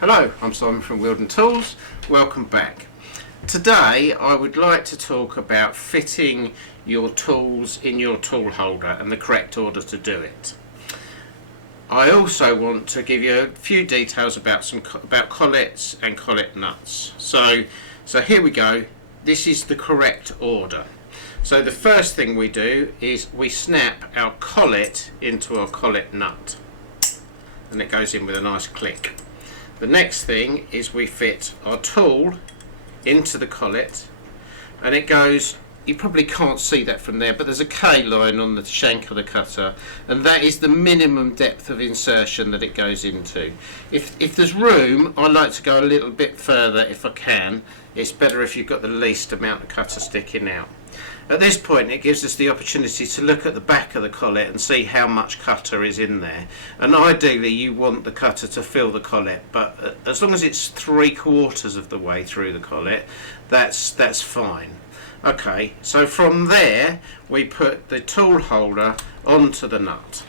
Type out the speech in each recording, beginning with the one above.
Hello, I'm Simon from Wilden Tools. Welcome back. Today I would like to talk about fitting your tools in your tool holder and the correct order to do it. I also want to give you a few details about collets and collet nuts. So here we go. This is the correct order. So the first thing we do is we snap our collet into our collet nut, and it goes in with a nice click. The next thing is we fit our tool into the collet, and it goes, you probably can't see that from there, but there's a K line on the shank of the cutter, and that is the minimum depth of insertion that it goes into. If there's room, I like to go a little bit further if I can. It's better if you've got the least amount of cutter sticking out. At this point it gives us the opportunity to look at the back of the collet and see how much cutter is in there, and ideally you want the cutter to fill the collet, but as long as it's 3/4 of the way through the collet, that's fine. Okay, so from there we put the tool holder onto the nut.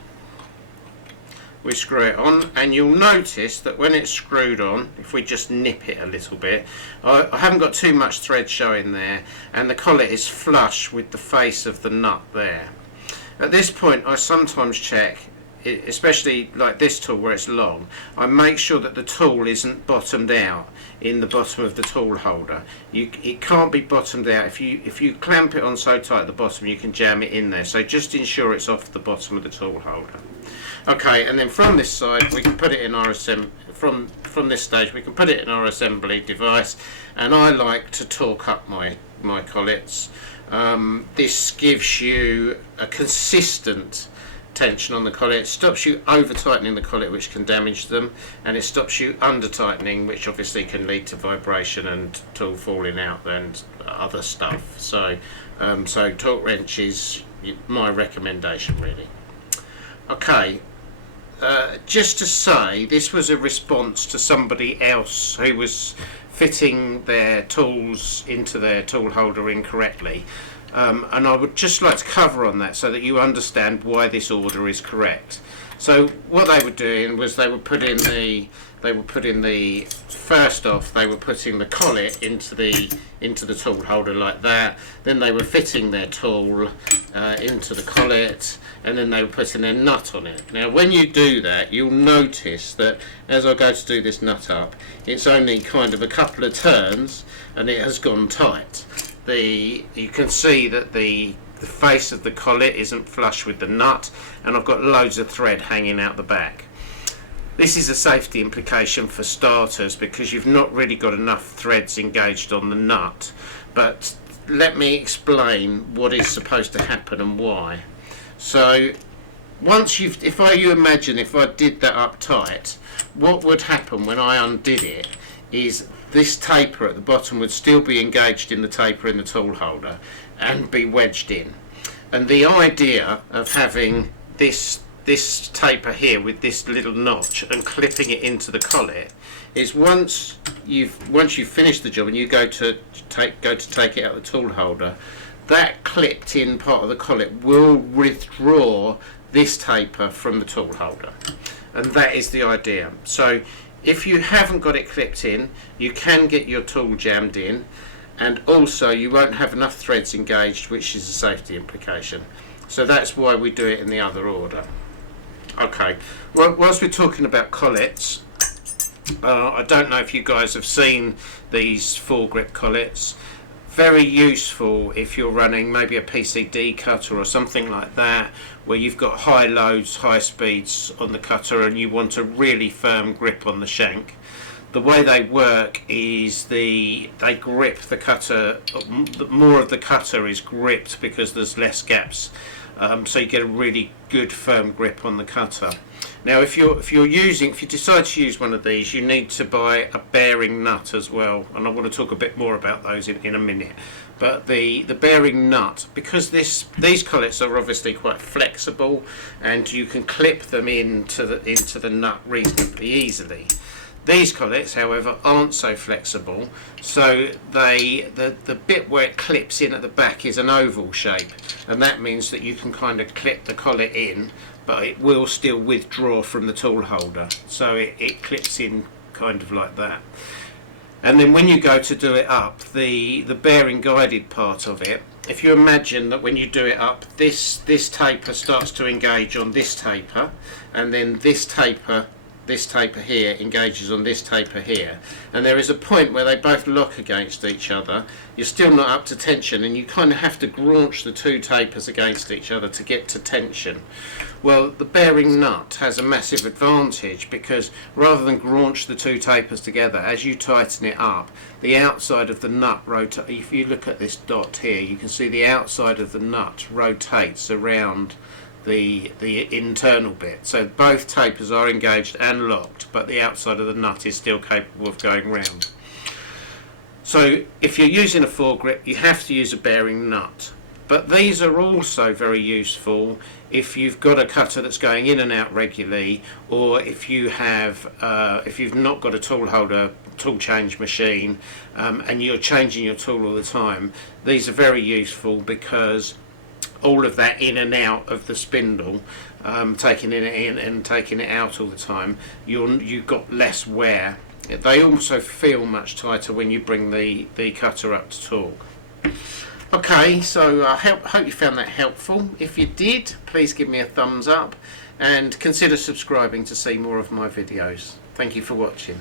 We screw it on, and you'll notice that when it's screwed on, if we just nip it a little bit, I haven't got too much thread showing there, and the collet is flush with the face of the nut there. At this point I sometimes check, especially like this tool where it's long, I make sure that the tool isn't bottomed out in the bottom of the tool holder. It can't be bottomed out. If you clamp it on so tight at the bottom, you can jam it in there, so just ensure it's off the bottom of the tool holder. Okay, and then from this side we can put it in our from this stage we can put it in our assembly device, and I like to torque up my collets. This gives you a consistent tension on the collet. It stops you over tightening the collet, which can damage them, and it stops you under tightening, which obviously can lead to vibration and tool falling out and other stuff. So torque wrench is my recommendation, really. Okay, just to say, this was a response to somebody else who was fitting their tools into their tool holder incorrectly, and I would just like to cover on that so that you understand why this order is correct. So what they were doing was they were putting the first off they were putting the collet into the tool holder like that. Then they were fitting their tool into the collet, and then they were putting their nut on it. Now when you do that, you'll notice that as I go to do this nut up, it's only kind of a couple of turns and it has gone tight. You can see that the face of the collet isn't flush with the nut, and I've got loads of thread hanging out the back. This is a safety implication for starters because you've not really got enough threads engaged on the nut, but let me explain what is supposed to happen and why. So once you imagine if I did that up tight, what would happen when I undid it is this taper at the bottom would still be engaged in the taper in the tool holder and be wedged in. And the idea of having this taper here with this little notch and clipping it into the collet is once you've finished the job and you go to take it out of the tool holder, that clipped in part of the collet will withdraw this taper from the tool holder, and that is the idea. So if you haven't got it clipped in, you can get your tool jammed in, and also you won't have enough threads engaged, which is a safety implication. So that's why we do it in the other order. Okay, well, whilst we're talking about collets, I don't know if you guys have seen these foregrip collets. Very useful if you're running maybe a PCD cutter or something like that, where you've got high loads, high speeds on the cutter and you want a really firm grip on the shank. The way they work is they grip the cutter, more of the cutter is gripped because there's less gaps, so you get a really good firm grip on the cutter. Now if you decide to use one of these, you need to buy a bearing nut as well, and I want to talk a bit more about those in a minute. But the bearing nut, because these collets are obviously quite flexible and you can clip them into the nut reasonably easily. These collets, however, aren't so flexible, so the bit where it clips in at the back is an oval shape, and that means that you can kind of clip the collet in, but it will still withdraw from the tool holder, so it clips in kind of like that. And then when you go to do it up, the bearing guided part of it, if you imagine that when you do it up, this taper starts to engage on this taper, and then this taper here engages on this taper here, and there is a point where they both lock against each other. You're still not up to tension, and you kind of have to graunch the two tapers against each other to get to tension. Well, the bearing nut has a massive advantage, because rather than graunch the two tapers together, as you tighten it up, the outside of the nut rotates. If you look at this dot here, you can see the outside of the nut rotates around the internal bit, so both tapers are engaged and locked, but the outside of the nut is still capable of going round. So if you're using a foregrip, you have to use a bearing nut, but these are also very useful if you've got a cutter that's going in and out regularly, or if you have if you've not got a tool holder, tool change machine, and you're changing your tool all the time. These are very useful, because all of that in and out of the spindle, taking it in and taking it out all the time, you've got less wear. They also feel much tighter when you bring the cutter up to torque. Okay, so I hope you found that helpful. If you did, please give me a thumbs up and consider subscribing to see more of my videos. Thank you for watching.